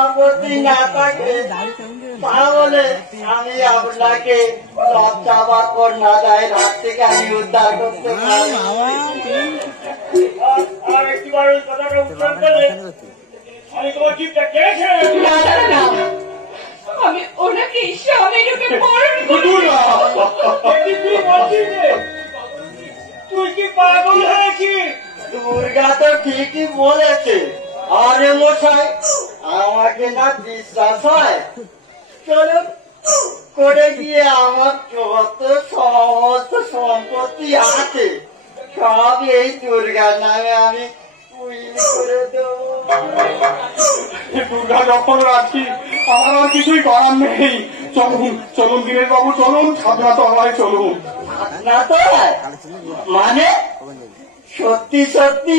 আপত্তি না থাকে তাহলে আমি আপনাকে লজ্জা বা কন্যাদায় হাত থেকে আমি উদ্ধার করতে পারি। আমি তোমার জীবটা কেড়েছে। আমি ওনাকে স্বামী রূপে বরণ তুই কি পাগল হয়েছিস? দুর্গা তো ঠিকই বলেছে। আরে মশাই, আমাকে না বিশ্বাস হয়, চলুন করে গিয়ে আমার যত সমস্ত সম্পত্তি আছে সব এই দুর্গার নামে আমি উইল করে দেবো। দুর্গা যখন আছি আমার আর কিছুই করার নেই। চলুন চলুন দীনেশ বাবু, চলুন খাতনা তলায় চলুন। না তো মানে সত্যি সত্যি